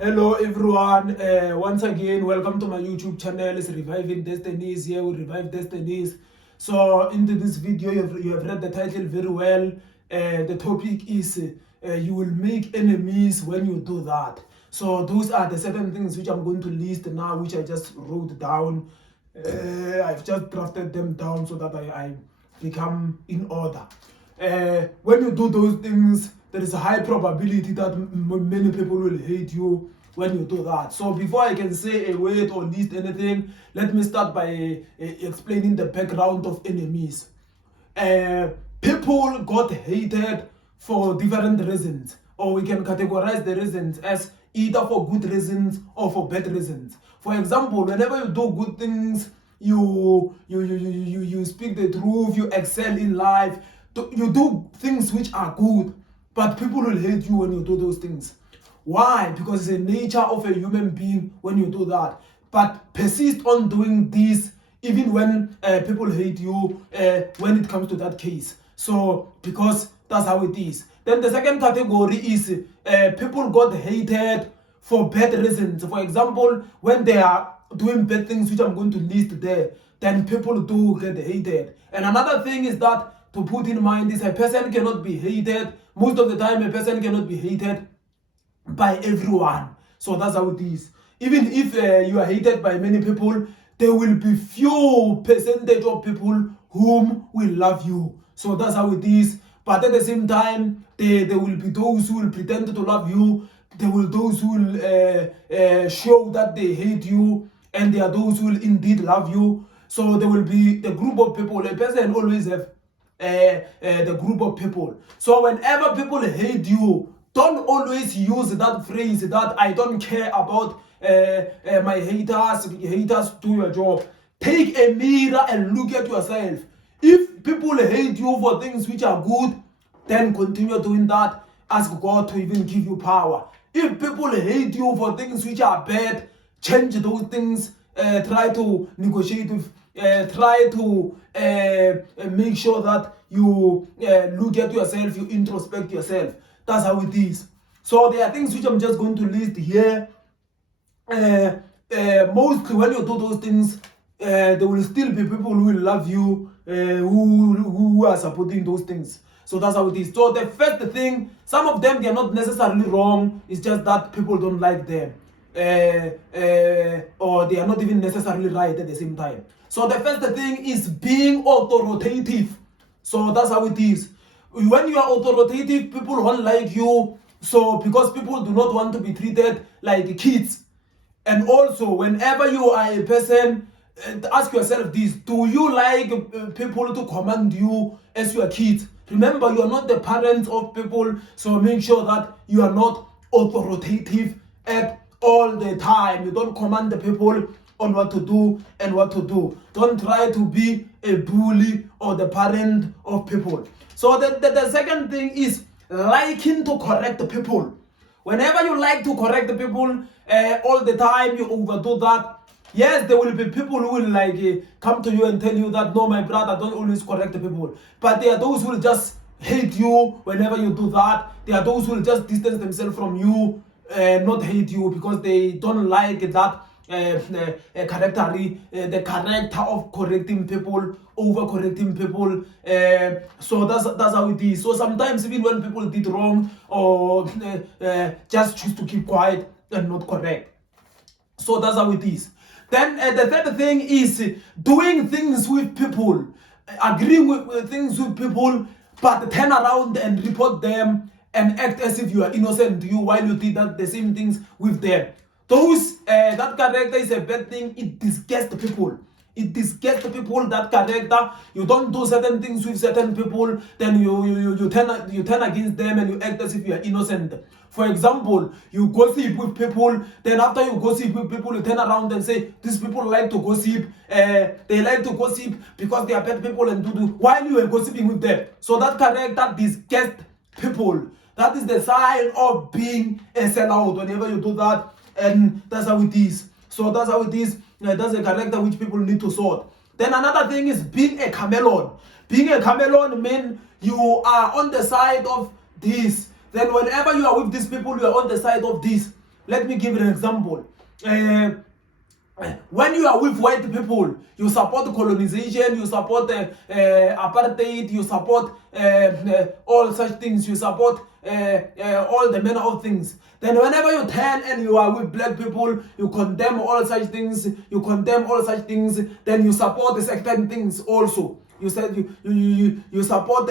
Hello everyone, once again welcome to my YouTube channel. It's Reviving Destinies. Here we revive destinies. So into this video you have read the title very well. The topic is you will make enemies when you do that. So those are the certain things which I'm going to list now, which I just wrote down. I've just drafted them down so that I become in order. When you do those things, there is a high probability that many people will hate you when you do that. So before I can say a word or list anything, let me start by explaining the background of enemies. People got hated for different reasons, or we can categorize the reasons as either for good reasons or for bad reasons. For example, whenever you do good things, you speak the truth, you excel in life, you do things which are good, but people will hate you when you do those things. Why? Because it's the nature of a human being when you do that. But persist on doing this even when people hate you when it comes to that case. So because that's how it is. Then the second category is people got hated for bad reasons. For example, when they are doing bad things, which I'm going to list there, then people do get hated. And another thing is that to put in mind is a person cannot be hated. Most of the time, a person cannot be hated by everyone. So that's how it is. Even if you are hated by many people, there will be few percentage of people whom will love you. So that's how it is. But at the same time, there will be those who will pretend to love you. There will those who will show that they hate you, and there are those who will indeed love you. So there will be the group of people. A person always have the group of people. So whenever people hate you, don't always use that phrase that I don't care about my haters. Haters, do your job. Take a mirror and look at yourself. If people hate you for things which are good, then continue doing that. Ask God to even give you power. If people hate you for things which are bad, change those things. Try to negotiate with, try to make sure that you look at yourself, you introspect yourself. That's how it is. So there are things which I'm just going to list here. Mostly when you do those things, there will still be people who will love you, who are supporting those things. So that's how it is. So the first thing, some of them, they are not necessarily wrong. It's just that people don't like them. Or they are not even necessarily right at the same time. So the first thing is being authoritative. So that's how it is. When you are authoritative, people won't like you. So because people do not want to be treated like kids. And also, whenever you are a person, ask yourself this: do you like people to command you as your kids? Remember, you are not the parents of people, so make sure that you are not authoritative at all the time. You don't command the people on what to do and what to do. Don't try to be a bully or the parent of people. So the second thing is liking to correct the people. Whenever you like to correct the people all the time, you overdo that. Yes, there will be people who will come to you and tell you that, no, my brother, don't always correct the people. But there are those who will just hate you whenever you do that. There are those who will just distance themselves from you, not hate you, because they don't like that the character of correcting people, over correcting people. So that's how it is. So sometimes even when people did wrong, or just choose to keep quiet and not correct. So that's how it is. Then the third thing is doing things with people, agreeing with things with people, but turn around and report them and act as if you are innocent to you while you did the same things with them. Those that character is a bad thing. It disgusts people. It disgusts people, that character. You don't do certain things with certain people, then you turn against them and you act as if you are innocent. For example, you gossip with people, then after you gossip with people, you turn around and say, these people like to gossip, they like to gossip because they are bad people and do while you are gossiping with them. So that character disgusts people. That is the sign of being a sellout whenever you do that, and that's how it is. So that's how it is. That's a character which people need to sort. Then another thing is being a chameleon. Being a chameleon means you are on the side of this. Then whenever you are with these people, you are on the side of this. Let me give you an example. When you are with white people, you support colonization, you support apartheid, you support all such things, you support all the manner of things. Then whenever you turn and you are with black people, you condemn all such things, then you support the certain things also. You said you support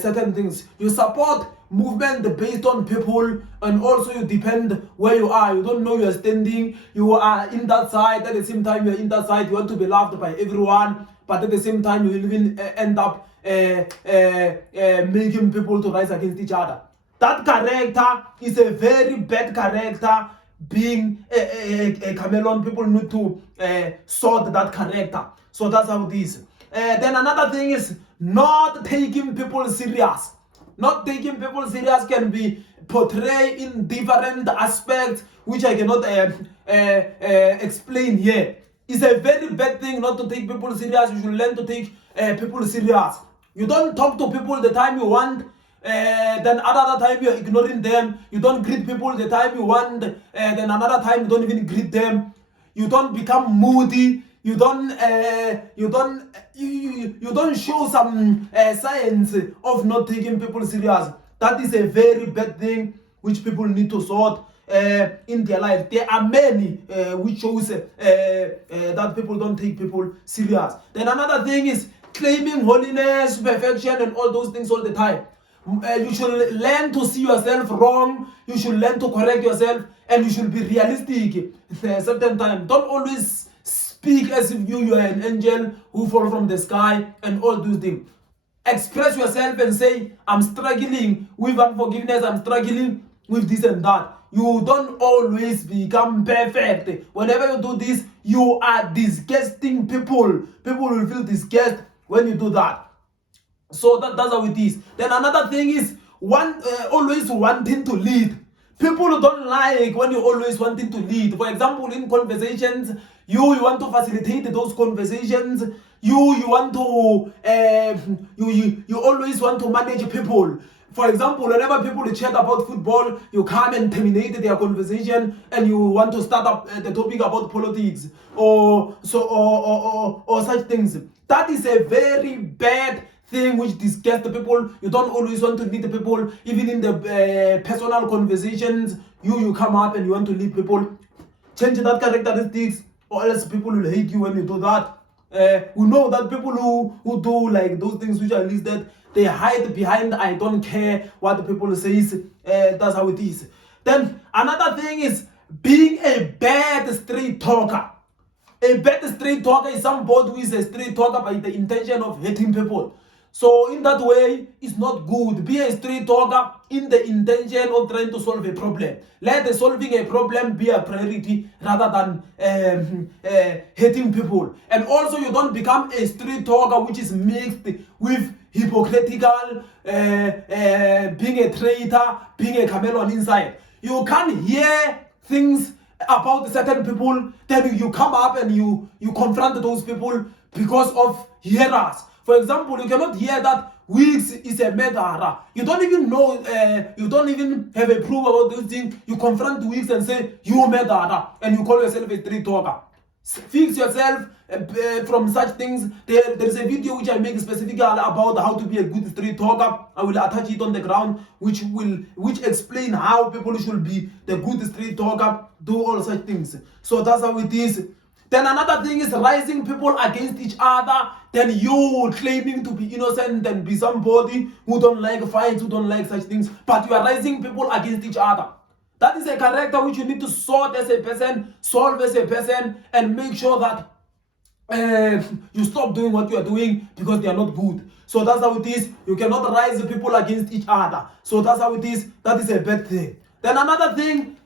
certain things. You support movement based on people, and also you depend where you are. You don't know you are standing. You are in that side. At the same time, you are in that side. You want to be loved by everyone, but at the same time, you will even end up making people to rise against each other. That character is a very bad character. Being a chameleon, people need to sort that character. So that's how it is. Then another thing is not taking people serious. Not taking people serious can be portrayed in different aspects, which I cannot explain here. It's a very bad thing not to take people serious. You should learn to take people serious. You don't talk to people the time you want. Then another time you're ignoring them. You don't greet people the time you want. Then another time you don't even greet them. You don't become moody. You don't show some signs of not taking people serious. That is a very bad thing which people need to sort in their life. There are many which shows that people don't take people serious. Then another thing is claiming holiness, perfection, and all those things all the time. You should learn to see yourself wrong. You should learn to correct yourself, and you should be realistic at a certain time. Don't always speak as if you are an angel who fall from the sky and all those things. Express yourself and say, I'm struggling with unforgiveness, I'm struggling with this and that. You don't always become perfect. Whenever you do this, you are disgusting people. People will feel disgust when you do that. So that's how it is. Then another thing is always wanting to lead. People don't like when you're always wanting to lead. For example, in conversations, you want to facilitate those conversations. You want to you always want to manage people. For example, whenever people chat about football, you come and terminate their conversation, and you want to start up the topic about politics or such things. That is a very bad thing which disgusts the people. You don't always want to lead the people, even in the personal conversations. You come up and you want to lead people. Change that characteristics, or else people will hate you when you do that. We know that people who do like those things which are listed, they hide behind I don't care what the people says. That's how it is. Then another thing is being a bad street talker. A bad street talker is somebody who is a street talker by the intention of hating people. So in that way, it's not good. Be a street talker in the intention of trying to solve a problem. Let the solving a problem be a priority rather than hating people. And also, you don't become a street talker which is mixed with hypocritical, being a traitor, being a chameleon inside. You can't hear things about certain people, then you come up and you confront those people because of hearers. For example, you cannot hear that Weeks is a murderer. You don't even know, you don't even have a proof about those things. You confront Weeks and say, you murderer, and you call yourself a street talker. Fix yourself from such things. There is a video which I make specifically about how to be a good street talker. I will attach it on the ground, which explain how people should be the good street talker, do all such things. So that's how it is. Then another thing is rising people against each other. Then you claiming to be innocent and be somebody who don't like fights, who don't like such things, but you are rising people against each other. That is a character which you need to sort as a person, solve as a person, and make sure that you stop doing what you are doing because they are not good. So that's how it is. You cannot rise people against each other. So that's how it is. That is a bad thing. Then another thing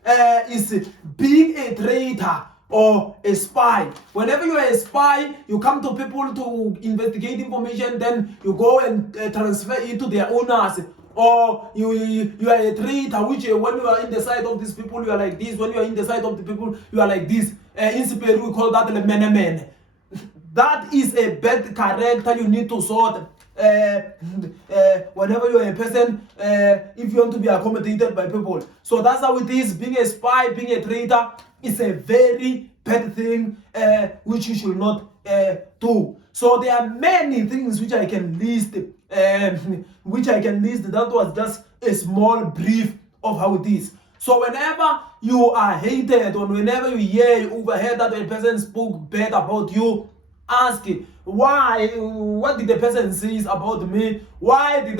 is being a traitor or a spy. Whenever you are a spy, you come to people to investigate information, then you go and transfer it to their owners. Or you are a traitor, which when you are in the side of these people, you are like this. When you are in the side of the people, you are like this. In Spain, we call that the man. That is a bad character you need to sort whenever you're a person, if you want to be accommodated by people. So that's how it is. Being a spy, being a traitor is a very bad thing, which you should not do. So there are many things which I can list, That was just a small brief of how it is. So whenever you are hated, or whenever you overheard that a person spoke bad about you, ask why. What did the person say about me? Why did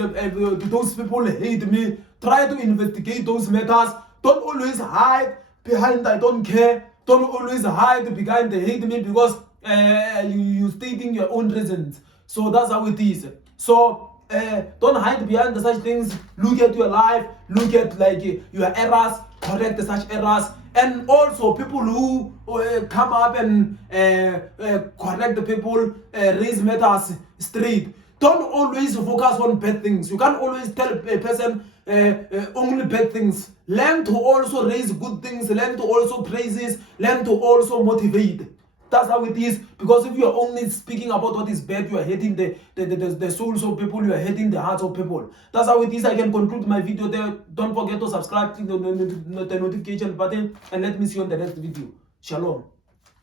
those people hate me? Try to investigate those matters. Don't always hide behind I don't care. Don't always hide behind they hate me, because you stating your own reasons. So that's how it is. So don't hide behind such things. Look at your life, look at your errors, correct such errors. And also people who come up and correct the people, raise matters straight. Don't always focus on bad things. You can't always tell a person only bad things. Learn to also raise good things, learn to also praises, learn to also motivate. That's how it is. Because if you're only speaking about what is bad, you are hating the souls of people, you are hating the hearts of people. That's how it is. I can conclude my video there. Don't forget to subscribe, click the notification button, and let me see you on the next video. Shalom.